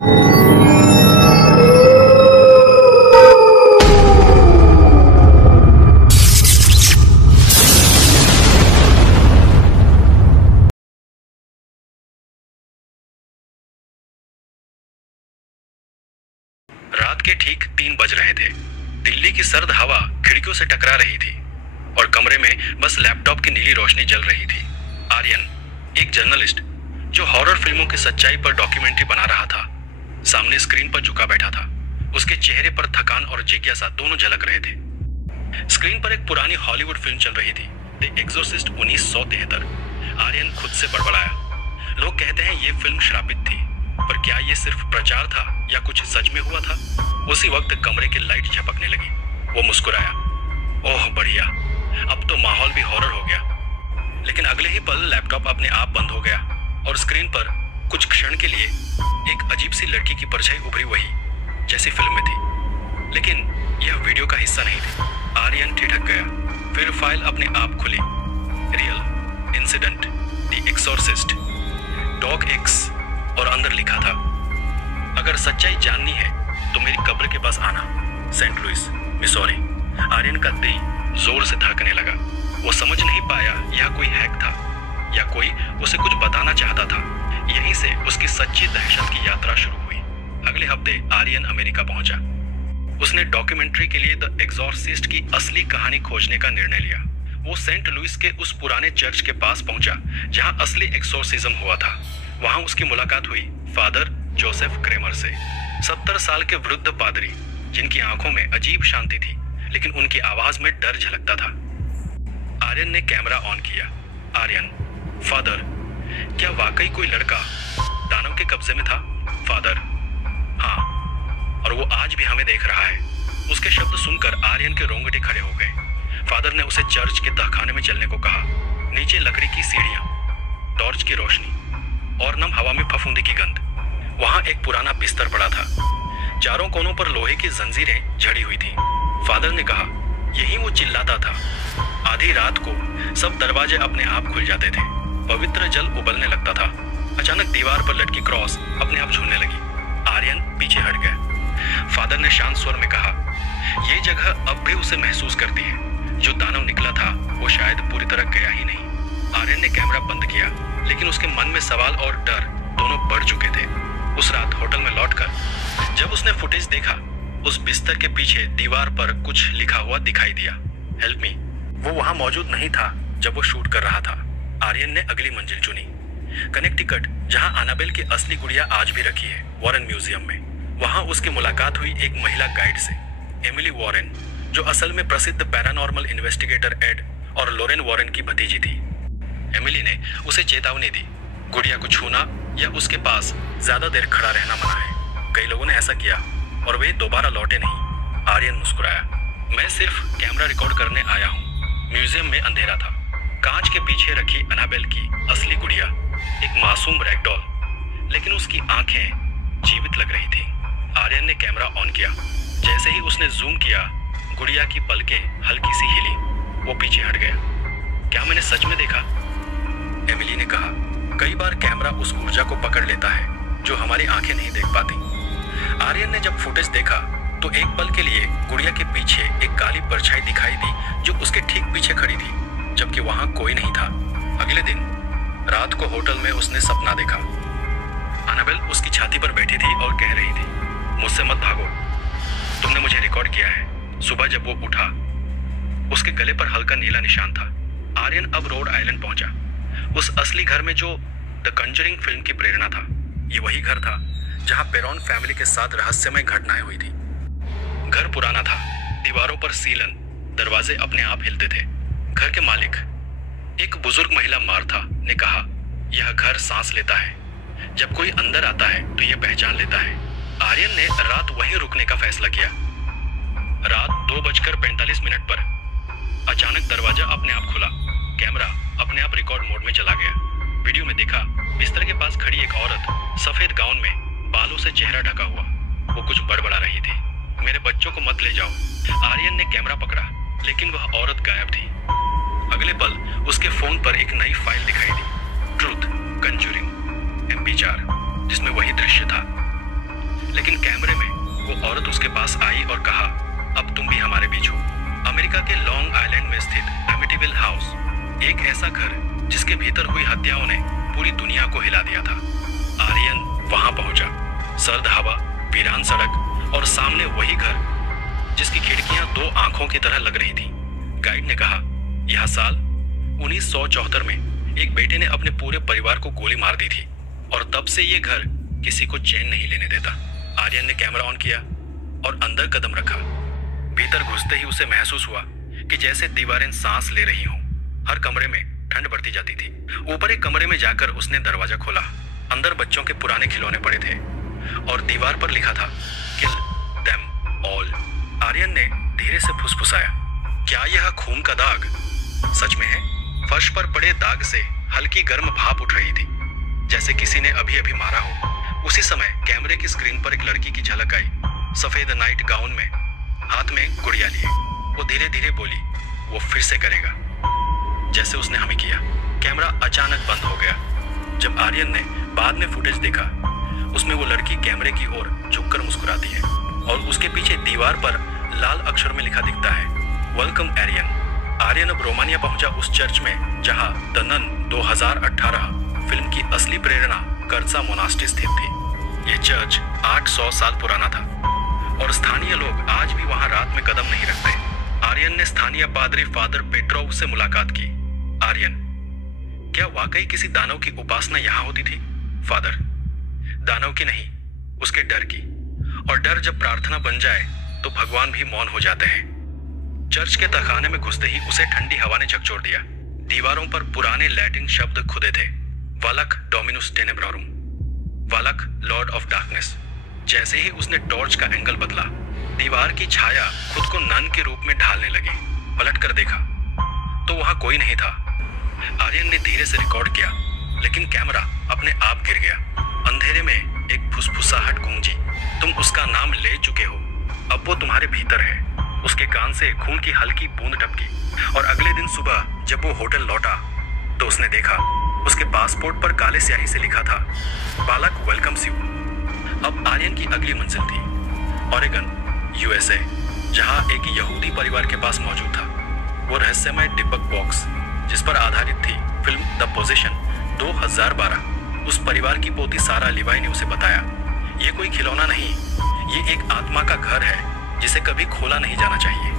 रात के ठीक 3 बज रहे थे। दिल्ली की सर्द हवा खिड़कियों से टकरा रही थी और कमरे में बस लैपटॉप की नीली रोशनी जल रही थी। आर्यन, एक जर्नलिस्ट जो हॉरर फिल्मों की सच्चाई पर डॉक्यूमेंट्री बना रहा था, सामने स्क्रीन पर झुका बैठा था। उसके चेहरे पर थकान और जिज्ञासा दोनों झलक रहे थे। स्क्रीन पर एक पुरानी हॉलीवुड फिल्म चल रही थी, द एक्सोर्सिस्ट 1973। आर्यन खुद से बड़बड़ाया, लोग कहते हैं ये फिल्म श्रापित थी, पर क्या ये सिर्फ प्रचार था या कुछ सच में हुआ था? उसी वक्त कमरे की लाइट झपकने लगी। वो मुस्कुराया, ओह बढ़िया, अब तो माहौल भी हॉरर हो गया। लेकिन अगले ही पल लैपटॉप अपने आप बंद हो गया और स्क्रीन पर कुछ क्षण के लिए एक अजीब सी लड़की की परछाई उभरी, वही जैसी फिल्म में थी, लेकिन यह वीडियो का हिस्सा नहीं थी। आर्यन ठिठक गया। फिर फाइल अपने आप खुली। Real incident, the exorcist, dog X, और अंदर लिखा था, अगर सच्चाई जाननी है तो मेरी कब्र के पास आना, सेंट लुइस, मिसौरी। आर्यन का दिल जोर से धड़कने लगा। वो समझ नहीं पाया यह कोई हैक था या कोई उसे कुछ बताना चाहता था। यहीं से उसकी सच्ची दहशत की यात्रा शुरू हुई। अगले हफ्ते आर्यन अमेरिका पहुंचा। उसने डॉक्यूमेंट्री के लिए द एक्सोर्सिस्ट की असली कहानी खोजने का निर्णय लिया। वो सेंट लुइस के उस पुराने चर्च के पास पहुंचा जहां असली एक्सोर्सिज्म हुआ था। वहां उसकी मुलाकात हुई फादर जोसेफ क्रेमर से। 70 साल के वृद्ध पादरी, जिनकी आंखों में अजीब शांति थी, लेकिन उनकी आवाज में डर झलकता था। आर्यन ने कैमरा ऑन किया। आर्यन, फादर, क्या वाकई कोई लड़का दानव के कब्जे में था? फादर, हाँ, और वो आज भी हमें देख रहा है। उसके शब्द सुनकर आर्यन के रोंगटे खड़े हो गए। फादर ने उसे चर्च के तहखाने में चलने को कहा। नीचे लकड़ी की सीढ़ियां, टॉर्च की रोशनी और नम हवा में फफूंदी की गंध। वहां एक पुराना बिस्तर पड़ा था। चारों कोनों पर लोहे की जंजीरें जड़ी हुई थी। फादर ने कहा, यही वो चिल्लाता था। आधी रात को सब दरवाजे अपने आप खुल जाते थे। पवित्र जल उबलने लगता था। अचानक दीवार पर लटकी क्रॉस अपने आप झूलने लगी। आर्यन पीछे हट गया। फादर ने शांत स्वर में कहा, ये जगह अब भी उसे महसूस करती है। जो दानव निकला था वो शायद पूरी तरह गया ही नहीं। आर्यन ने कैमरा बंद किया, लेकिन उसके मन में सवाल और डर दोनों बढ़ चुके थे। उस रात होटल में लौटकर जब उसने फुटेज देखा, उस बिस्तर के पीछे दीवार पर कुछ लिखा हुआ दिखाई दिया, हेल्प मी। वो वहां मौजूद नहीं था जब वो शूट कर रहा था। आर्यन ने अगली मंजिल चुनी, कनेक्टिकट, जहां एनाबेल की असली गुड़िया आज भी रखी है, वॉरेन म्यूजियम में। वहां उसकी मुलाकात हुई एक महिला गाइड से, एमिली वॉरेन, जो असल में प्रसिद्ध पैरानॉर्मल इन्वेस्टिगेटर एड और लोरेन वॉरेन की भतीजी थी। एमिली ने उसे चेतावनी दी, गुड़िया को छूना या उसके पास ज्यादा देर खड़ा रहना मना है। कई लोगों ने ऐसा किया और वे दोबारा लौटे नहीं। आर्यन मुस्कुराया, मैं सिर्फ कैमरा रिकॉर्ड करने आया हूँ। म्यूजियम में अंधेरा था। कांच के पीछे रखी एनाबेल की असली गुड़िया, एक मासूम रैगडॉल, लेकिन उसकी आंखें जीवित लग रही थी। आर्यन ने कैमरा ऑन किया। जैसे ही उसने जूम किया, गुड़िया की पलकें हल्की सी हिली। वो पीछे हट गया। क्या मैंने सच में देखा? एमिली ने कहा, कई बार कैमरा उस ऊर्जा को पकड़ लेता है जो हमारी आंखें नहीं देख पाती। आर्यन ने जब फुटेज देखा तो एक पल के लिए गुड़िया के पीछे एक काली परछाई दिखाई दी जो उसके ठीक पीछे खड़ी थी, जबकि वहां कोई नहीं था। अगले दिन रात को होटल में उसने सपना देखा। एनाबेल उसकी छाती पर बैठी थी और कह रही थी, मुझसे मत भागो, तुमने मुझे रिकॉर्ड किया है। सुबह जब वो उठा, उसके गले पर हल्का नीला निशान था। आर्यन अब रोड आइलैंड पहुंचा, उस असली घर में जो द कंजरिंग फिल्म की प्रेरणा था। ये वही घर था जहां पेरोन फैमिली के साथ रहस्यमय घटनाएं हुई थी। घर पुराना था, दीवारों पर सीलन, दरवाजे अपने आप हिलते थे। घर के मालिक, एक बुजुर्ग महिला मार्था, ने कहा, यह घर सांस लेता है। जब कोई अंदर आता है तो यह पहचान लेता है। आर्यन ने रात वहीं रुकने का फैसला किया। रात 2:45 पर अचानक दरवाजा अपने आप खुला। कैमरा अपने आप रिकॉर्ड मोड में चला गया। वीडियो में देखा, बिस्तर के पास खड़ी एक औरत सफेद गाउन में, बालों से चेहरा ढका हुआ। वो कुछ बड़बड़ा रही थी, मेरे बच्चों को मत ले जाओ। आर्यन ने कैमरा पकड़ा, लेकिन वह औरत गायब थी। अगले पल उसके फोन पर एक नई फाइल दिखाई दी, ट्रूथ कंजूरिंग MP4, जिसमें वही दृश्य था। उसके पास आई और कहा, अब तुम भी हमारे बीच हो। अमेरिका के लॉन्ग आइलैंड में स्थित एमिटीविल हाउस, एक ऐसा घर जिसके भीतर हुई हत्याओं ने पूरी दुनिया को हिला दिया था। आर्यन वहां पहुंचा। सर्द हवा, वीरान सड़क और सामने वही घर जिसकी खिड़कियां दो आंखों की तरह लग रही थी। गाइड ने कहा, यह साल 1974 में एक बेटे ने अपने पूरे परिवार को गोली मार दी थी और तब से ये घर किसी को चैन नहीं लेने देता। आर्यन ने कैमरा ऑन किया और अंदर कदम रखा। भीतर घुसते ही उसे महसूस हुआ कि जैसे दीवारें सांस ले रही हों। हर कमरे में ठंड बढ़ती जाती थी। ऊपर एक कमरे में जाकर उसने दरवाजा खोला। अंदर बच्चों के पुराने खिलौने पड़े थे और दीवार पर लिखा था, किल देम ऑल। आर्यन ने धीरे से फुसफुसाया, क्या यह खून का दाग सच में है? फर्श पर पड़े दाग से हल्की गर्म भाप उठ रही थी, जैसे किसी ने अभी अभी मारा हो। उसी समय कैमरे की स्क्रीन पर एक लड़की की झलक आई, सफेद नाइट गाउन में, हाथ में गुड़िया लिए। वो धीरे धीरे बोली, वो फिर से करेगा जैसे उसने हमें किया। कैमरा अचानक बंद हो गया। जब आर्यन ने बाद में फुटेज देखा, उसमें वो लड़की कैमरे की ओर झुककर मुस्कुराती है और उसके पीछे दीवार पर लाल अक्षर में लिखा दिखता है, वेलकम आर्यन। आर्यन अब रोमानिया पहुंचा, उस चर्च में जहां द नन 2018 फिल्म की असली प्रेरणा कर्सा मोनास्ट्री स्थित थी। ये चर्च 800 साल पुराना था और स्थानीय लोग आज भी वहां रात में कदम नहीं रखते। आर्यन ने स्थानीय पादरी फादर पेट्रोव से मुलाकात की। आर्यन, क्या वाकई किसी दानव की उपासना यहां होती थी? फादर, दानव की नहीं, उसके डर की। और डर जब प्रार्थना बन जाए तो भगवान भी मौन हो जाते हैं। चर्च के तहखाने में घुसते ही उसे ठंडी हवा ने झकझोर दिया। दीवारों पर पुराने लैटिन शब्द खुदे थे, वालक डोमिनुस टेनेब्रोरुम, वालक लॉर्ड ऑफ डार्कनेस। जैसे ही उसने टॉर्च का एंगल बदला, दीवार की छाया खुद को नन के रूप में ढालने लगी। पलट कर देखा तो वहां कोई नहीं था। आर्यन ने धीरे से रिकॉर्ड किया, लेकिन कैमरा अपने आप गिर गया। अंधेरे में एक फुसफुसाहट गूंजी, तुम उसका नाम ले चुके हो, अब वो तुम्हारे भीतर है। उसके कान से खून की हल्की बूंद टपकी और अगले दिन सुबह जब वो होटल लौटा तो उसने देखा उसके पासपोर्ट पर काले स्याही से लिखा था, बालक वेलकम्स यू। अब आर्यन की अगली मंजिल थी ओरेगन, यूएसए, जहां एक यहूदी परिवार के पास मौजूड था वो रहस्यमय डिब्बक बॉक्स जिस पर आधारित थी फिल्म द पोजीशन 2012। उस परिवार की पोती सारा लिवाई ने उसे बताया, ये कोई खिलौना नहीं, ये एक आत्मा का घर है जिसे कभी खोला नहीं जाना चाहिए।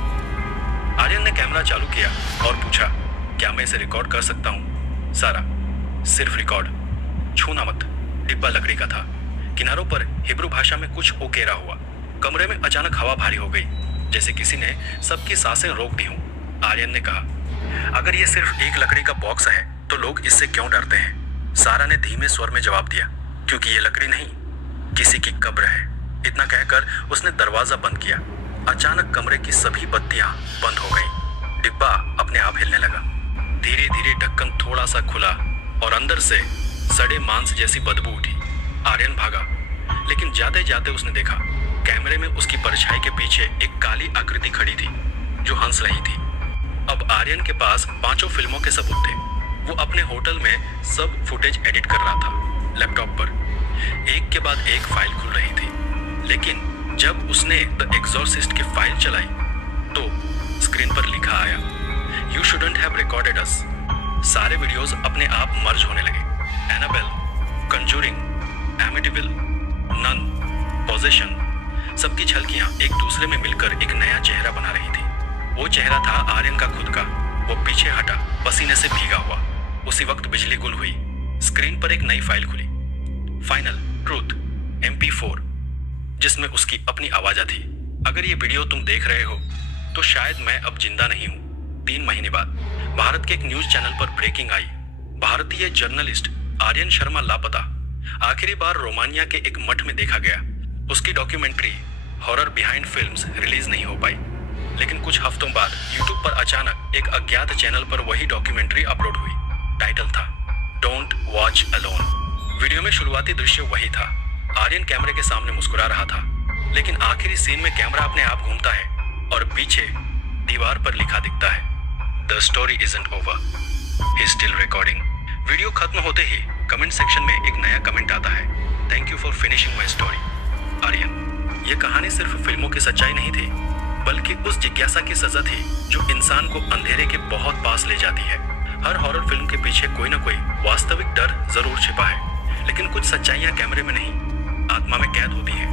आर्यन ने कैमरा चालू किया और पूछा, क्या मैं इसे रिकॉर्ड कर सकता हूँ? सारा, सिर्फ रिकॉर्ड, छूना मत। डिब्बा लकड़ी का था, किनारों पर हिब्रू भाषा में कुछ उकेरा हुआ। कमरे में अचानक हवा भारी हो गई, जैसे किसी ने सबकी सांसें रोक दी हों। आर्यन ने कहा, अगर ये सिर्फ एक लकड़ी का बॉक्स है तो लोग इससे क्यों डरते हैं? सारा ने धीमे स्वर में जवाब दिया, क्योंकि ये लकड़ी नहीं, किसी की कब्र है। इतना कहकर उसने दरवाजा बंद किया। अचानक कमरे की सभी बत्तियां बंद हो गईं। डिब्बा अपने आप हिलने लगा। धीरे धीरे ढक्कन थोड़ा सा खुला और अंदर से सड़े मांस जैसी बदबू उठी। आर्यन भागा, लेकिन जाते जाते उसने देखा कैमरे में उसकी परछाई के पीछे एक काली आकृति खड़ी थी जो हंस रही थी। अब आर्यन के पास 5 फिल्मों के सबूत थे। वो अपने होटल में सब फुटेज एडिट कर रहा था। लैपटॉप पर एक के बाद एक फाइल खुल रही थी, लेकिन जब उसने द एग्जॉर्सिस्ट की फाइल चलाई तो स्क्रीन पर लिखा आया, you shouldn't have recorded us. सारे वीडियोस अपने आप मर्ज होने लगे। Annabelle, Conjuring, Amityville, Nun, Possession, सबकी झलकियां एक दूसरे में मिलकर एक नया चेहरा बना रही थी। वो चेहरा था आर्यन का खुद का। वो पीछे हटा, पसीने से भीगा हुआ। उसी वक्त बिजली गुल हुई। स्क्रीन पर एक नई फाइल खुली, फाइनल ट्रूथ MP4, जिसमें उसकी अपनी आवाज़ थी। अगर ये वीडियो तुम देख रहे हो तो शायद मैं अब जिंदा नहीं हूँ। 3 महीने बाद भारत के एक न्यूज चैनल पर ब्रेकिंग आई, भारतीय जर्नलिस्ट आर्यन शर्मा लापता। आखिरी बार रोमानिया के एक मठ में देखा गया। उसकी documentary horror behind films release नहीं हो पाई, लेकिन कुछ हफ्तों बाद यूट्यूब पर अचानक एक अज्ञात चैनल पर वही डॉक्यूमेंट्री अपलोड हुई। टाइटल था डोंट वॉच अलोन। वीडियो में शुरुआती दृश्य वही था। आर्यन कैमरे के सामने मुस्कुरा रहा था, लेकिन आखिरी सीन में कैमरा अपने आप घूमता है और पीछे दीवार पर लिखा दिखता है, the story isn't over, he is still recording. Video खत्म होते ही कमेंट सेक्शन में एक नया कमेंट आता है, thank you for finishing my story. Aryan, ये कहानी कहानी सिर्फ फिल्मों की सच्चाई नहीं थी, बल्कि उस जिज्ञासा की सजा थी जो इंसान को अंधेरे के बहुत पास ले जाती है। हर हॉरर फिल्म के पीछे कोई ना कोई वास्तविक डर जरूर छिपा है, लेकिन कुछ सच्चाइयां कैमरे में नहीं, आत्मा में कैद होती है।